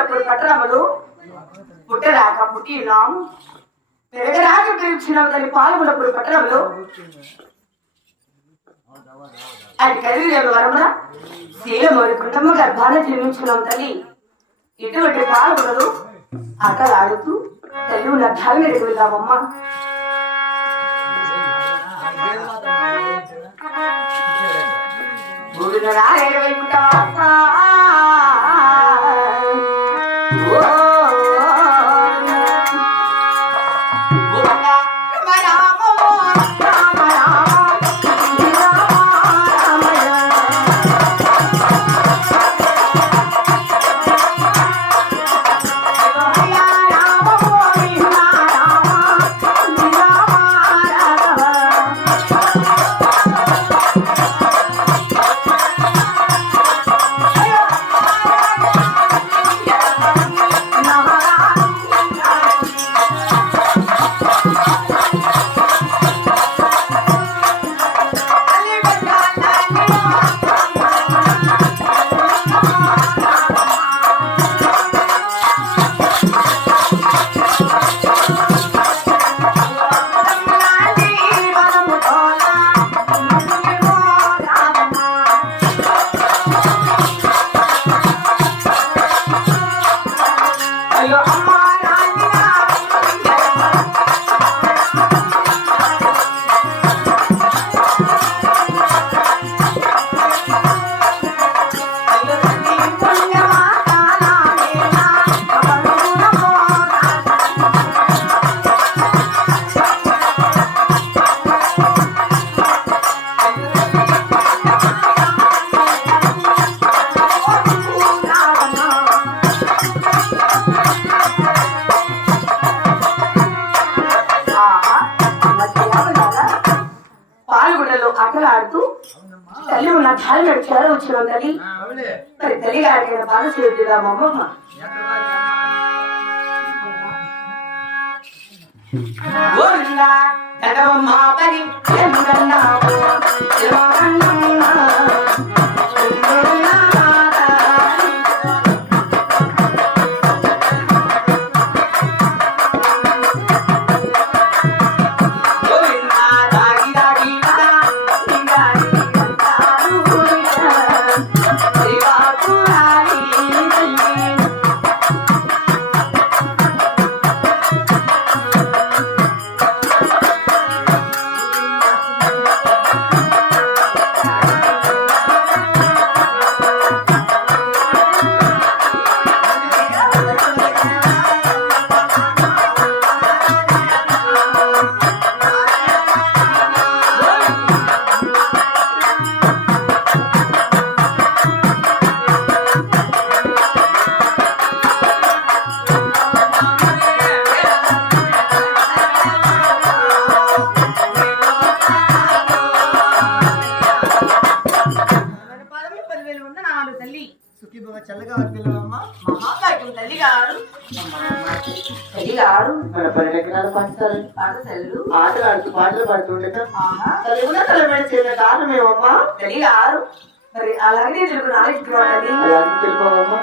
పుట్టినప్పుడు పాల్గొనప్పుడు పట్టణములు పుట్టరాక పుట్టినాము పెరగరాక పెరుగుచున్నాము దాని పాల్గొనప్పుడు పట్టణంలో అది కలిగిన వరమున శీలమోడి కుటుంబ గర్భాన జన్మించున్నాం తల్లి. ఇటువంటి పాల్గొనలు ఆటలాడుతూ తల్లి ఉన్న ధారణ ఎదుగుదామమ్మా భూమిలో నారాయణ ఆటలాడుతూ తల్లి ఉన్న ధారణ చేరవచ్చిన తల్లి. మరి తల్లి గారి బాధ చేద్దా అమ్మమ్మ. గోవింద జగమమ్మ పరి ఎందన్నావు తల్లి గారు మన పంచుతారు పాఠశాలలు ఆటలు ఆడుతూ పాటలు తల్లి ఉన్న తలమైన చేసిన కారణమేమమ్మా తల్లి గారు మరి అలాగే తెలుగు నాలుగు అలాగే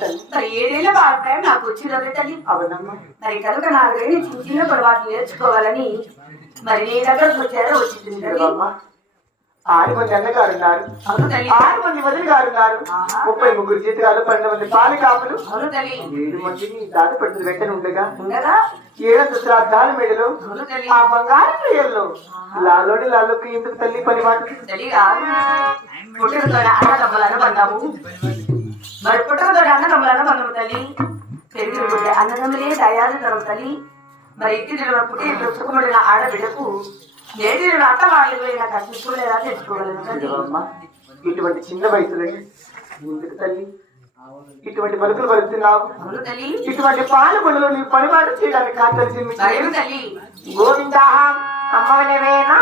తల్లి మరి ఏదైనా అభిప్రాయం నాకు వచ్చిందే తల్లి? అవునమ్మా. మరి కనుక నాలుగైదు చిన్న చిన్న పొడవాట్లు నేర్చుకోవాలని మరి నీ దగ్గరకు వచ్చారో వచ్చింది తల్లి. ఇదిగోమ్మా. ఆరు మంది అన్నగారు ఉన్నారు. వదిలి గారు ఉన్నారు. ముప్పై ముగ్గురు జీతగాలు పన్నెండు మంది పాలి కాపులు. ఏడు మందిని దారి పడుతుంది వెంటనే ఉండగా. ఉండగా? ఏడు శ్రాద్ధాల మెడలో. ఆ బంగారు ప్రియల్లో లాలోని లాలోకి ఎందుకు తల్లి పని మాట మరి పుట్టుకతో అన్నదమ్ములను తల్లి? పెరిగిన పుట్టే అన్నదమ్ములే దయాలుతరం తల్లి. మరి ఇంటి నిలువ పుట్టి పుస్తకముడిన ఆడబిడ్డకు నేటి అత్త వాళ్ళు పోయిన తెచ్చుకోగలను ఇటువంటి చిన్న వయసులో ఎందుకు తల్లి. ఇటువంటి అవును తల్లి. ఇటువంటి పాలు పనులు నీ పనిపాటు చేయడానికి తల్లి. గోవింద అమ్మవనవేనా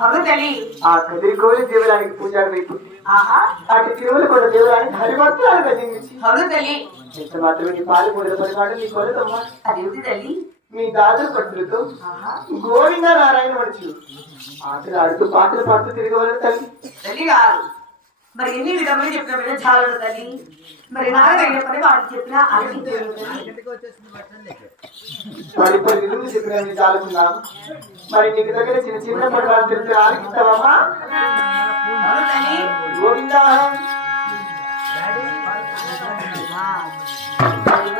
అవును తల్లి ఆ కదిరికోలి దేవుడానికి పూజాడు వైపు. ఆహా. అటు తిరుమల కొండ దేవుడానికి హరిభక్తులను గజించి అవును తల్లి మాత్రమే నీ పాలు పొందిన పనిపాటు నీ కొలతమ్మా అదేమిటి తల్లి మీ దాదుల పట్టులతో ఆహా. గోవింద నారాయణ మనుషులు ఆటలు ఆడుతూ పాటలు పాడుతూ తిరగవలరు తల్లి. తల్లి గారు. మరి ఎన్ని విధములు చెప్పిన మీద చాలదు తల్లి మరి నాగైన పని వాడు చెప్పిన మరి పది ఇల్లు చెప్పిన చాలుకున్నాం మరి నీకు దగ్గర చిన్న చిన్న ఆలకిస్తావమ్మా తల్లి గోవింద? తల్లి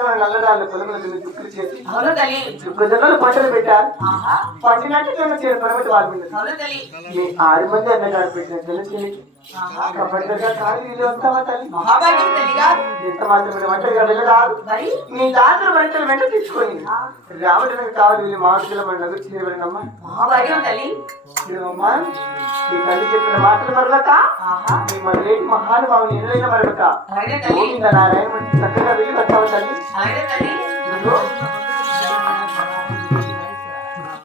lá దుక్కులు చేసి పంటలు పెట్టారు. పండినట్టు పరమతి వాళ్ళు మీద. మీ ఆరు మంది అన్నగారు పెట్టిన జొన్న చేరికి ఆహా కబడ్డగా కాదు వీళ్ళు వస్తావా తల్లి? మహాభాగ్యం తల్లి గారు ఎంత మాత్రమే వంటగా వెళ్ళరాదు. మరి? నీ దాంట్లో వంటలు వెంట తెచ్చుకొని రావడానికి కావాలి వీళ్ళు మామిడిలో మన నగరు తల్లి. చెప్పిన మాటలు మరొక మరలేటి మహానుభావుని ఎన్నైనా మరొక గోవింద నారాయణ చక్కగా వెళ్ళి వస్తావు తల్లి? అలాగే తల్లి ఇదిగో,